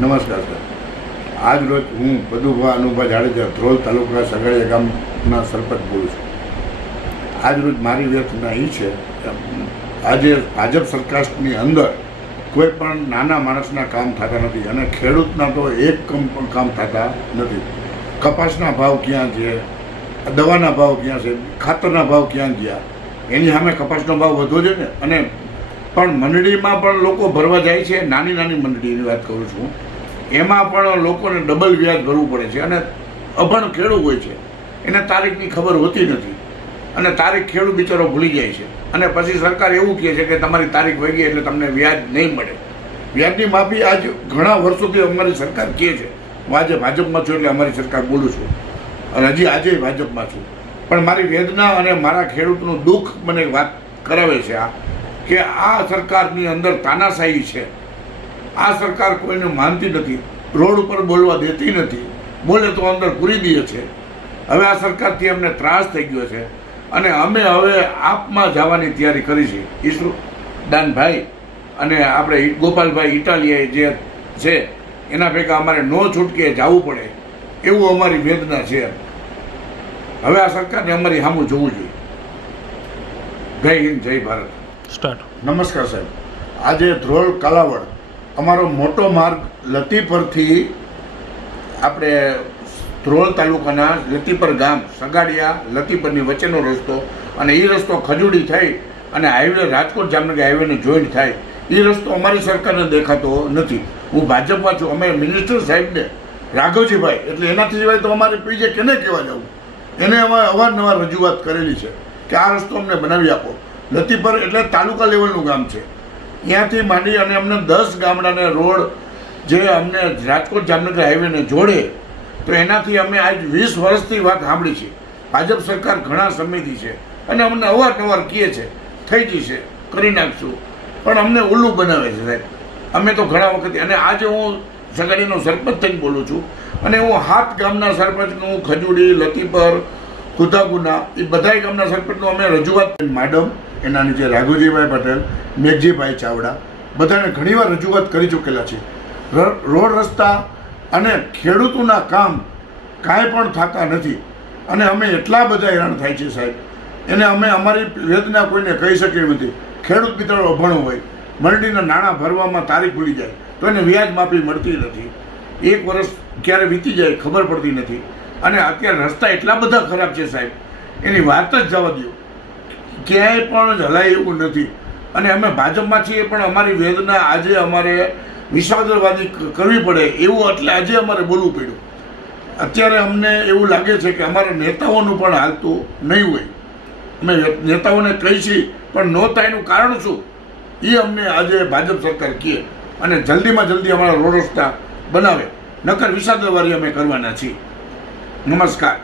નમસ્કાર સર. આજ રોજ હું પદુભા અનુભા જાડેજા ધ્રોલ તાલુકા સગાડિયા ગામના સરપંચ બોલું છું. આજ રોજ મારી વ્યથા એ છે કે આજે ભાજપ સરકારની અંદર કોઈ પણ નાના માણસના કામ થતા નથી અને ખેડૂતના તો એક પણ કામ થતા નથી. કપાસના ભાવ ક્યાં છે, દવાના ભાવ ક્યાં છે, ખાતરના ભાવ ક્યાં ગયા, એની સામે કપાસનો ભાવ વધવો છે ને. અને પણ મંડળીમાં પણ લોકો ભરવા જાય છે. નાની નાની મંડળીની વાત કરું છું, એમાં પણ લોકોને ડબલ વ્યાજ ભરવું પડે છે. અને અભણ ખેડૂત હોય છે, એને તારીખની ખબર હોતી નથી અને તારીખ ખેડૂત બિચારો ભૂલી જાય છે. અને પછી સરકાર એવું કહે છે કે તમારી તારીખ વહી ગઈ એટલે તમને વ્યાજ નહીં મળે. વ્યાજની માફી આજ ઘણા વર્ષોથી અમારી સરકાર કહે છે. હું આજે ભાજપમાં છું એટલે અમારી સરકાર બોલું છું અને હજી આજે ભાજપમાં છું. પણ મારી વેદના અને મારા ખેડૂતનું દુઃખ મને વાત કરાવે છે કે આ સરકારની અંદર તાનાશાહી છે. આ સરકાર કોઈને માનતી નથી, રોડ ઉપર બોલવા દેતી નથી, બોલે તો અંદર પૂરી દે છે. હવે આ સરકારથી અમને ત્રાસ થઈ ગયો છે અને અમે હવે આપમાં જવાની તૈયારી કરી છે. ઈસુદાનભાઈ અને આપણે ગોપાલભાઈ ઇટાલિયા જે છે એના ભેગા અમારે નો છૂટકે જવું પડે એવું અમારી વેદના છે. હવે આ સરકારને અમારી સામું જોવું જોઈએ. જય હિન્દ, જય ભારત. સ્ટાર્ટ. નમસ્કાર સાહેબ. આજે ધ્રોલ કાલાવડ અમારો મોટો માર્ગ લતીપરથી આપણે ધ્રોલ તાલુકાના લતીપર ગામ સગાડિયા લતીપરની વચ્ચેનો રસ્તો અને એ રસ્તો ખજૂડી થઈ અને હાઈવે રાજકોટ જામનગર હાઈવેને જોઈન્ટ થાય એ રસ્તો અમારી સરકારને દેખાતો નથી. હું ભાજપમાં છું. અમે મિનિસ્ટર સાહેબને રાઘવજીભાઈ એટલે એનાથી સિવાય તો અમારે બીજે કેને કહેવા જવું, એને અમે અવારનવાર રજૂઆત કરેલી છે કે આ રસ્તો અમને બનાવી આપો. લતીપર એટલે તાલુકા લેવલનું ગામ છે. ત્યાંથી માંડી અને અમને 10 ગામડાને રોડ જે અમને રાજકોટ જામનગર હાઈવેને જોડે તો એનાથી અમે આજ 20 વર્ષથી વાત સાંભળી છે. ભાજપ સરકાર ઘણા સમયથી છે અને અમને અવારનવાર કહે છે થઈ જશે, કરી નાખશું, પણ અમને ઉલ્લુ બનાવે છે સાહેબ. અમે તો ઘણા વખત અને આજે હું સગાડીનો સરપંચ થઈને બોલું છું અને હું 7 ગામના સરપંચનું ખજૂડી, લતીપર, ખુદાગુના એ બધા ગામના સરપંચનું અમે રજૂઆત મેડમ એના નીચે રાઘુજીભાઈ પટેલ, મેઘજીભાઈ ચાવડા બધાને ઘણીવાર રજૂઆત કરી ચૂકેલા છે. રોડ રસ્તા અને ખેડૂતોના કામ કાંઈ પણ થતા નથી અને અમે એટલા બધા હેરાન થાય છે સાહેબ. એને અમે અમારી વેદના કોઈને કહી શકીએ નથી. ખેડૂત બિચારો અભણ હોય, મંડળીના નાણાં ભરવામાં તારીખ ભૂલી જાય તો એને વ્યાજ માફી મળતી નથી. 1 વર્ષ ક્યારે વીતી જાય ખબર પડતી નથી. અને અત્યારે રસ્તા એટલા બધા ખરાબ છે સાહેબ, એની વાત જ જવા દો, ક્યાંય પણ હલાય એવું નથી. અને અમે ભાજપમાં છીએ પણ અમારી વેદના આજે અમારે વિષાદવાદી કરવી પડે એવું એટલે આજે અમારે બોલવું પડ્યું. અત્યારે અમને એવું લાગે છે કે અમારા નેતાઓનું પણ હાલતું નહીં હોય. અમે નેતાઓને કહી છીએ પણ ન થાય એનું કારણ શું એ અમને આજે ભાજપ સરકાર કહે અને જલ્દીમાં જલ્દી અમારા રોડ રસ્તા બનાવે, નકર વિષાદવાદી અમે કરવાના છીએ. નમસ્કાર.